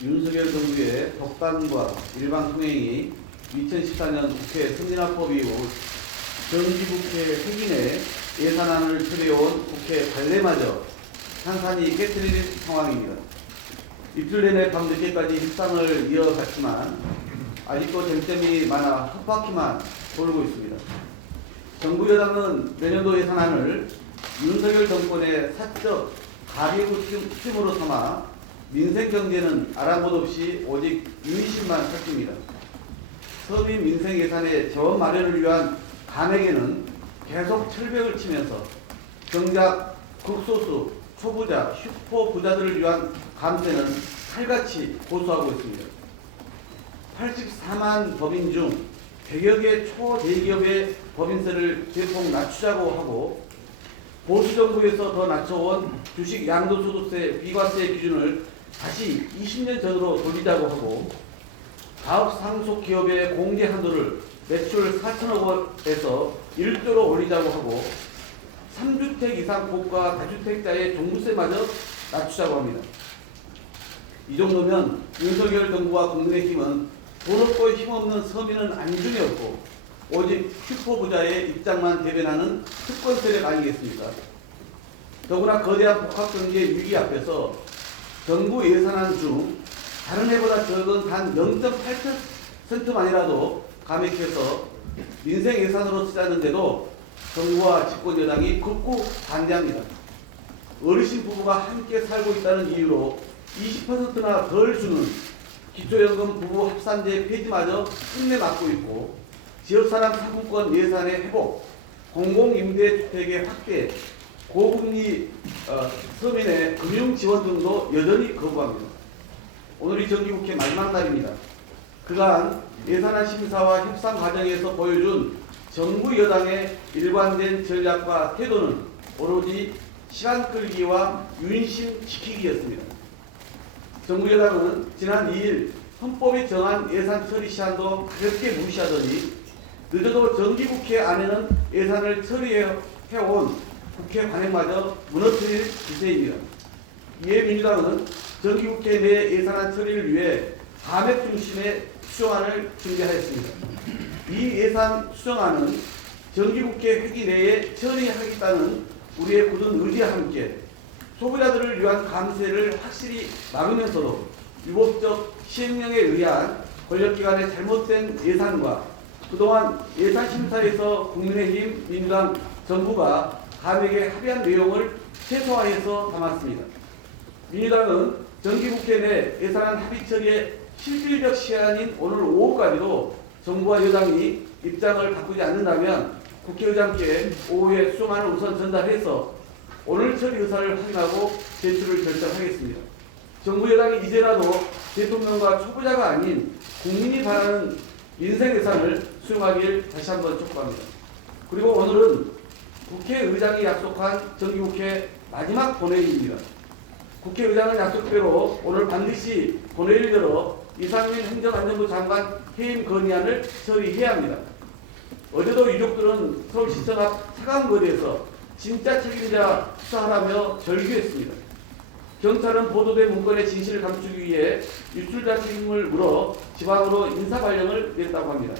윤석열 정부의 독단과 일방 통행이 2014년 국회 선진화법 이후 정기국회 회기 내 예산안을 처리해온 국회 관례마저 산산이 깨트릴 상황입니다. 이틀 내내 밤늦게까지 협상을 이어갔지만 아직도 쟁점이 많아 헛바퀴만 돌고 있습니다. 정부 여당은 내년도 예산안을 윤석열 정권의 사적 가계부 팀으로 삼아 민생 경제는 아랑곳 없이 오직 윤심만 살핍니다. 서민 민생 예산의 재원 마련을 위한 감액에는 계속 철벽을 치면서 정작 극소수 초부자, 슈퍼부자들을 위한 감세는 칼같이 고수하고 있습니다. 84만 법인 중 100여 개 초대기업의 법인세를 대폭 낮추자고 하고 보수정부에서 더 낮춰온 주식 양도소득세 비과세 기준을 다시 20년 전으로 돌리자고 하고 가업 상속 기업의 공제 한도를 매출 4천억 원에서 1조로 올리자고 하고 3주택 이상 고가 다주택자의 종부세마저 낮추자고 합니다. 이 정도면 윤석열 정부와 국민의힘은 돈 없고 힘없는 서민은 안중에 없고 오직 슈퍼부자의 입장만 대변하는 특권 세력 아니겠습니까? 더구나 거대한 복합경제 위기 앞에서 정부 예산안 중 다른 해보다 적은 단 0.8%만이라도 감액해서 민생 예산으로 쓰자는데도 정부와 집권 여당이 극구 반대합니다. 어르신 부부가 함께 살고 있다는 이유로 20%나 덜 주는 기초연금 부부 합산제 폐지마저 끝내 막고 있고 지역사랑 상품권 예산의 회복, 공공임대주택의 확대, 고금리 서민의 금융지원 등도 여전히 거부합니다. 오늘이 정기국회 마지막 날입니다. 그간 예산안 심사와 협상 과정에서 보여준 정부 여당의 일관된 전략과 태도는 오로지 시간 끌기와 윤심 지키기였습니다. 정부 여당은 지난 2일 헌법이 정한 예산 처리 시한도 가볍게 무시하더니 늦어도 정기국회 안에는 예산을 처리해온 국회 관행마저 무너뜨릴 기세입니다. 이에 민주당은 정기국회 내 예산안 처리를 위해 감액 중심의 수정안을 준비하였습니다. 이 예산 수정안은 정기국회 회기 내에 처리하겠다는 우리의 굳은 의지와 함께 소비자들을 위한 감세를 확실히 막으면서도 유법적 시행령에 의한 권력기관의 잘못된 예산과 그동안 예산심사에서 국민의힘, 민주당, 정부가 감액에 합의한 내용을 최소화해서 담았습니다. 민주당은 정기국회 내 예산안 합의 처리의 실질적 시한인 오늘 오후까지도 정부와 여당이 입장을 바꾸지 않는다면 국회의장께 오후에 수정안을 우선 전달해서 오늘 처리 의사를 확인하고 제출을 결정하겠습니다. 정부 여당이 이제라도 대통령과 초보자가 아닌 국민이 바라는 민생 예산을 수용하길 다시 한번 촉구합니다. 그리고 오늘은 국회의장이 약속한 정기국회 마지막 본회의입니다. 국회의장은 약속대로 오늘 반드시 본회의를 열어 이상민 행정안전부 장관 해임 건의안을 처리해야 합니다. 어제도 유족들은 서울시청 앞 차가운 거리에서 진짜 책임자 수사하라며 절규했습니다. 경찰은 보도된 문건의 진실을 감추기 위해 유출자 책임을 물어 지방으로 인사발령을 냈다고 합니다.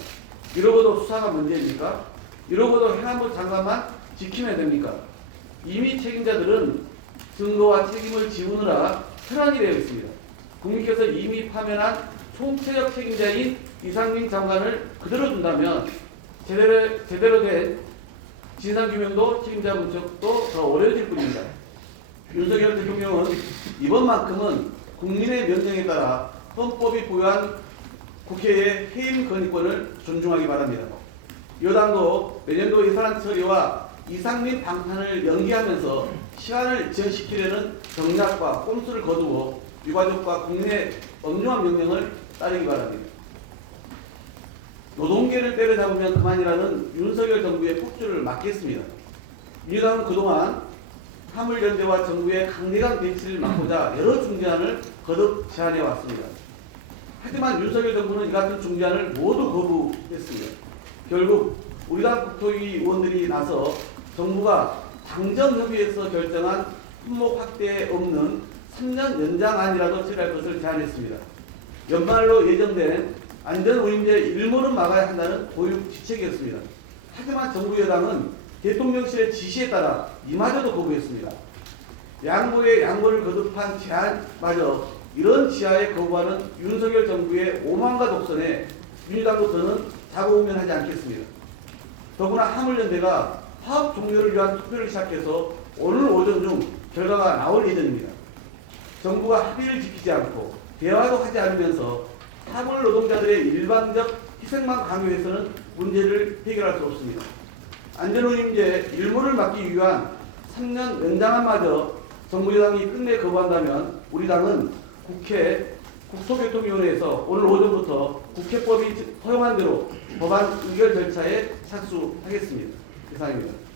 이러고도 수사가 문제입니까? 이러고도 행안부 장관만 지키면 됩니까? 이미 책임자들은 증거와 책임을 지우느라 혈안이 되어 있습니다. 국민께서 이미 파면한 총체적 책임자인 이상민 장관을 그대로 둔다면 제대로 된 진상규명도 책임자 문책도 더 어려워질 뿐입니다. 윤석열 대통령은 이번만큼은 국민의 명령에 따라 헌법이 부여한 국회의 해임 건의권을 존중하기 바랍니다. 여당도 내년도 예산안 처리와 이상민 방탄을 연기하면서 시간을 지연시키려는 경략과 꼼수를 거두고 유가족과 국민의 엄중한 명령을 따르기 바랍니다. 노동계를 때려잡으면 그만이라는 윤석열 정부의 폭주를 막겠습니다. 민주당은 그동안 화물연대와 정부의 강력한 배치를 막고자 여러 중재안을 거듭 제안해 왔습니다. 하지만 윤석열 정부는 이 같은 중재안을 모두 거부했습니다. 결국 우리 당 국토위 의원들이 나서 정부가 당정협의에서 결정한 품목 확대에 없는 3년 연장안이라도 처리할 것을 제안했습니다. 연말로 예정된 안전운임제 일몰은 막아야 한다는 고육지책이었습니다. 하지만 정부 여당은 대통령실의 지시에 따라 이마저도 거부했습니다. 양보에 양보를 거듭한 제안마저 이런 지하에 거부하는 윤석열 정부의 오만과 독선에 민주당부터는 자고우면하지 않겠습니다. 더구나 화물연대가 파업 종료를 위한 투표를 시작해서 오늘 오전 중 결과가 나올 예정입니다. 정부가 합의를 지키지 않고 대화도 하지 않으면서 화물 노동자들의 일방적 희생만 강요해서는 문제를 해결할 수 없습니다. 안전운임제 일몰을 막기 위한 3년 연장안마저 정부 여당이 끝내 거부한다면 우리 당은 국회 국토교통위원회에서 오늘 오전부터 국회법이 허용한 대로 법안 의결 절차에 착수하겠습니다. 이상입니다.